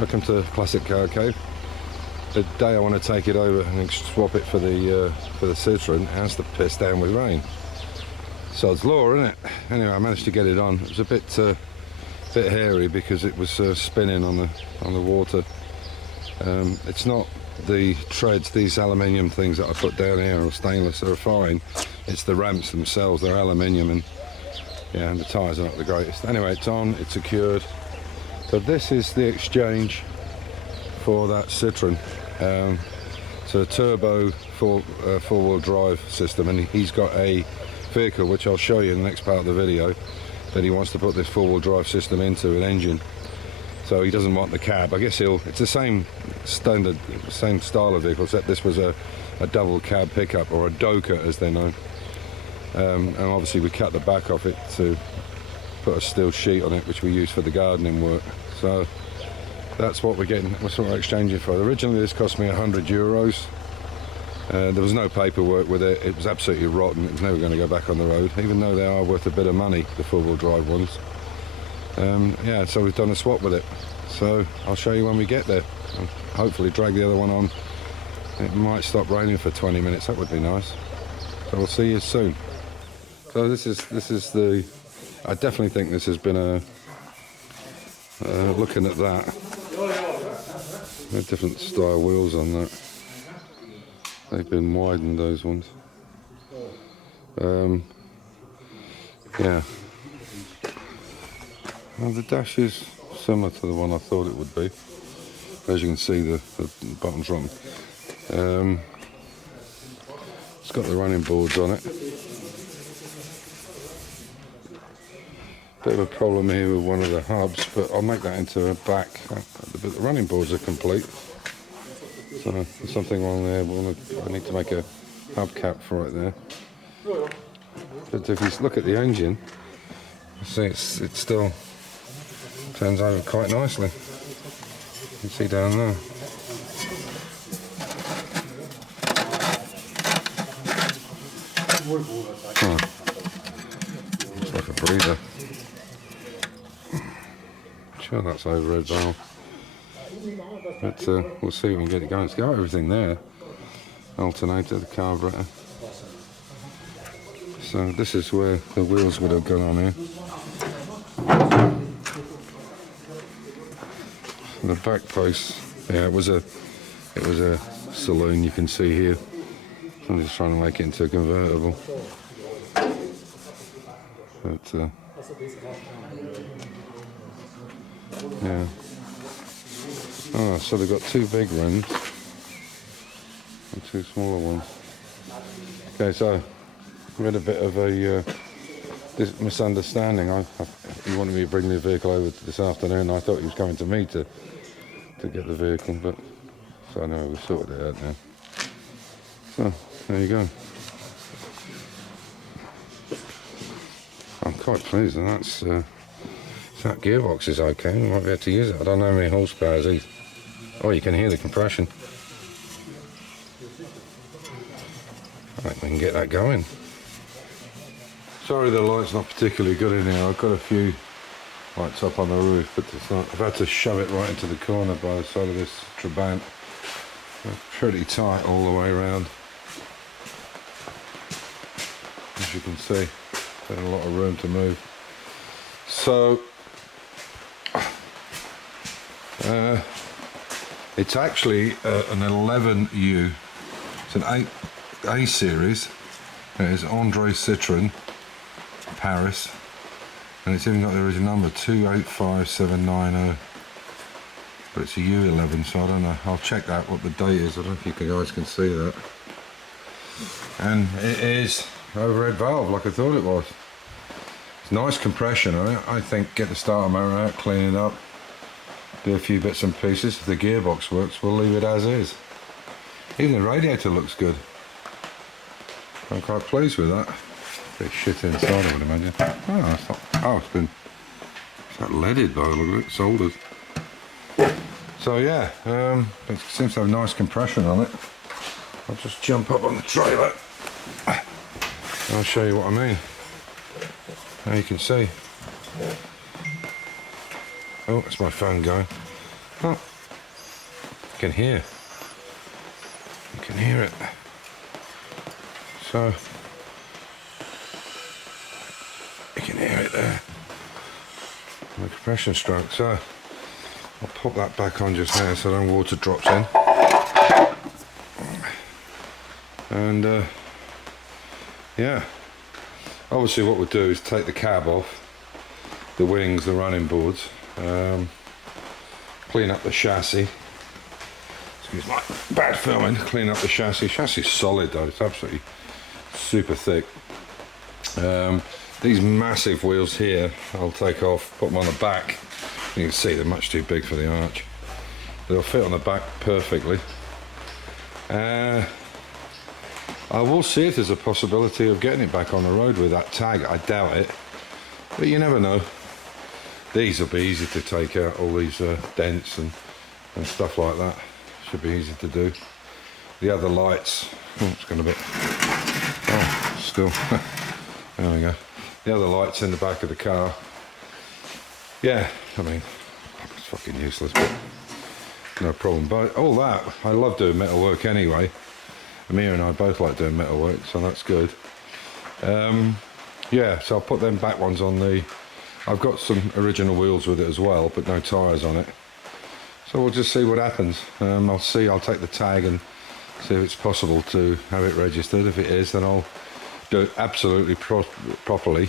Welcome to Classic Car Cave. The day I want to take it over and swap it for the Citroen, it has to piss down with rain. Sod's law, isn't it? Anyway, I managed to get it on. It was a bit hairy because it was spinning on the water. It's not the treads, these aluminium things that I put down here, or stainless, are fine. It's the ramps themselves, they're aluminium, and yeah, and the tyres are not the greatest. Anyway, it's on, it's secured. So this is the exchange for that Citroen. It's a turbo four-wheel drive system, and he's got a vehicle which I'll show you in the next part of the video that he wants to put this four-wheel drive system into, an engine. So he doesn't want the cab. I guess it's the same standard, same style of vehicle, except this was a double cab pickup, or a doka as they're known. And obviously we cut the back off it to put a steel sheet on it, which we use for the gardening work. So that's what we're getting, that's what we're exchanging for. Originally this cost me €100. There was no paperwork with it. It was absolutely rotten. It was never going to go back on the road, even though they are worth a bit of money, the four-wheel drive ones. Yeah, so we've done a swap with it. So I'll show you when we get there. I'll hopefully drag the other one on. It might stop raining for 20 minutes. That would be nice. So we'll see you soon. So this is the. I definitely think this has been a. Looking at that, there are different style wheels on that. They've been widened, those ones. Yeah. Well, the dash is similar to the one I thought it would be. As you can see, the bottom's rotten. It's got the running boards on it. Bit of a problem here with one of the hubs, but I'll make that into a back. But the running boards are complete. So there's something wrong there. I need to make a hubcap for it there. But if you look at the engine, you see it still turns over quite nicely. You can see down there. Oh. Looks like a breather. Sure, that's overhead valve. But we'll see if we can get it going. It's got everything there. Alternator, the carburetor. So this is where the wheels would have gone on here. The back post, yeah, it was a saloon. You can see here. I'm just trying to make it into a convertible. But yeah. Oh, so they've got two big rims and two smaller ones. Okay, so we had a bit of a misunderstanding. He wanted me to bring the vehicle over this afternoon. I thought he was coming to me to get the vehicle, but so I know we've sorted it out now. So there you go. I'm quite pleased, and that's. That gearbox is okay, we might be able to use it. I don't know how many horsepower it is. Oh, you can hear the compression. I think we can get that going. Sorry the light's not particularly good in here. I've got a few lights up on the roof, but it's not. I've had to shove it right into the corner by the side of this Trabant. It's pretty tight all the way around. As you can see, there's a lot of room to move. So it's actually an 11U. It's an A series. It's Andre Citroen, Paris, and it's even got the original number 285790. But it's a U11, so I don't know. I'll check that what the date is. I don't know if you guys can see that. And it is overhead valve, like I thought it was. Nice compression on it. I think get the starter motor out, clean it up, do a few bits and pieces. If the gearbox works, we'll leave it as is. Even the radiator looks good. I'm quite pleased with that. Bit shit inside, I would imagine. Oh, it's not, it's that leaded by the look of it, soldered. So yeah, it seems to have nice compression on it. I'll just jump up on the trailer. I'll show you what I mean. Now you can see. Oh, that's my phone going. Oh, you can hear. You can hear it. So you can hear it there. The compression stroke. So I'll pop that back on just now so no water drops in. And yeah, obviously what we'll do is take the cab off, the wings, the running boards, clean up the chassis. Excuse my bad filming. Clean up the chassis. Chassis is solid though, it's absolutely super thick. These massive wheels here I'll take off, put them on the back. You can see they're much too big for the arch. They'll fit on the back perfectly. I will see if there's a possibility of getting it back on the road with that tag. I doubt it, but you never know. These will be easy to take out, all these dents and stuff like that. Should be easy to do. The other lights, it's going to be, oh, still, there we go. The other lights in the back of the car. Yeah, I mean, it's fucking useless, but no problem. But all that, I love doing metal work anyway. Amir and I both like doing metal work, so that's good. Yeah, so I'll put them back ones on the... I've got some original wheels with it as well, but no tyres on it. So we'll just see what happens. I'll take the tag and see if it's possible to have it registered. If it is, then I'll do it absolutely properly.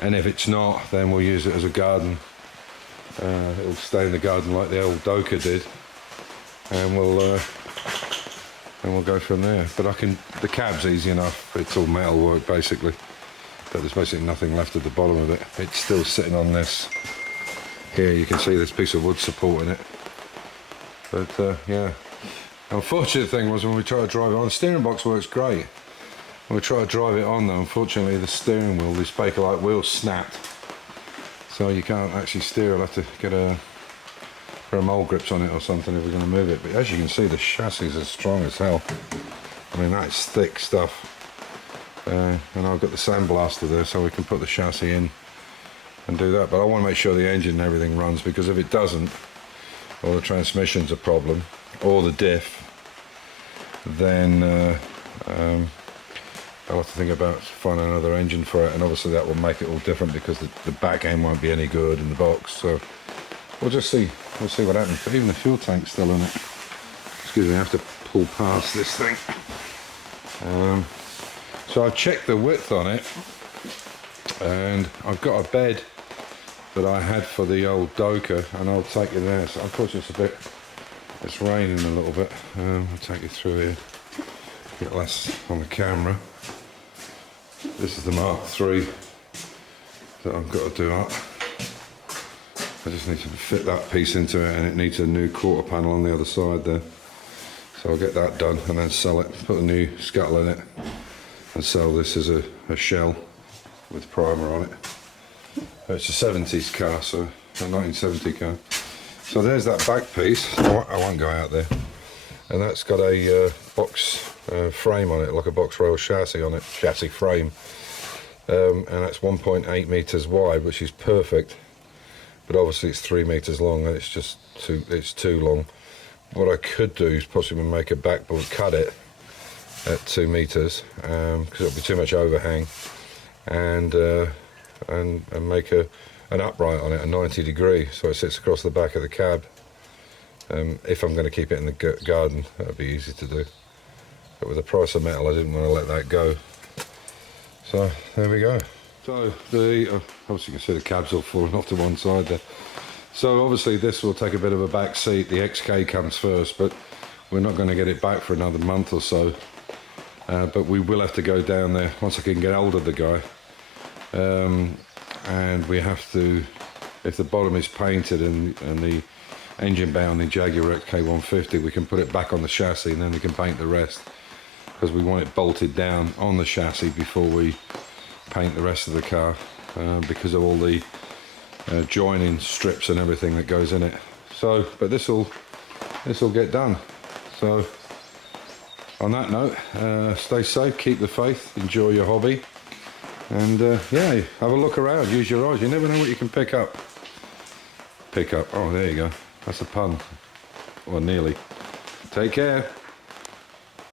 And if it's not, then we'll use it as a garden. It'll stay in the garden like the old Doka did. And we'll go from there. But the cab's easy enough. It's all metal work basically. But there's basically nothing left at the bottom of it. It's still sitting on this. Here you can see this piece of wood supporting it. But yeah. Unfortunate thing was when we tried to drive it on, the steering box works great. When we tried to drive it on though, unfortunately the steering wheel, this Bakelite wheel snapped. So you can't actually steer. I'll have to get a pair of mole grips on it or something if we're going to move it. But as you can see, the chassis is strong as hell. I mean, that's thick stuff. And I've got the sandblaster there so we can put the chassis in and do that. But I want to make sure the engine and everything runs, because if it doesn't, or the transmission's a problem, or the diff, then I'll have to think about finding another engine for it, and obviously that will make it all different because the back end won't be any good in the box. So we'll just see. We'll see what happens. But even the fuel tank's still in it. Excuse me, I have to pull past this thing. So I've checked the width on it, and I've got a bed that I had for the old Doka, and I'll take you there. So unfortunately it's raining a little bit. I'll take you through here. Get less on the camera. This is the Mark III that I've got to do up. I just need to fit that piece into it, and it needs a new quarter panel on the other side there. So I'll get that done and then sell it, put a new scuttle in it, and sell this as a shell with primer on it. It's a 70s car, so a 1970 car. So there's that back piece. I won't go out there. And that's got a box frame on it, like a box rail chassis on it, chassis frame. And that's 1.8 meters wide, which is perfect. But obviously it's 3 meters long, and it's just too long. What I could do is possibly make a backboard, cut it at 2 meters, because it'll be too much overhang, and make an upright on it, a 90 degree, so it sits across the back of the cab. If I'm going to keep it in the garden, that'll be easy to do. But with the price of metal, I didn't want to let that go. So there we go. So obviously you can see the cab's all falling off to one side there. So obviously this will take a bit of a back seat. The XK comes first, but we're not going to get it back for another month or so. But we will have to go down there once I can get hold of the guy. And we have to, if the bottom is painted and the engine bay on the Jaguar XK150, we can put it back on the chassis, and then we can paint the rest, because we want it bolted down on the chassis before we paint the rest of the car, because of all the joining strips and everything that goes in it. So, but this will get done. So on that note, stay safe, keep the faith, enjoy your hobby, and yeah, have a look around, use your eyes. You never know what you can pick up. Oh, there you go. That's a pun. Or nearly. Take care.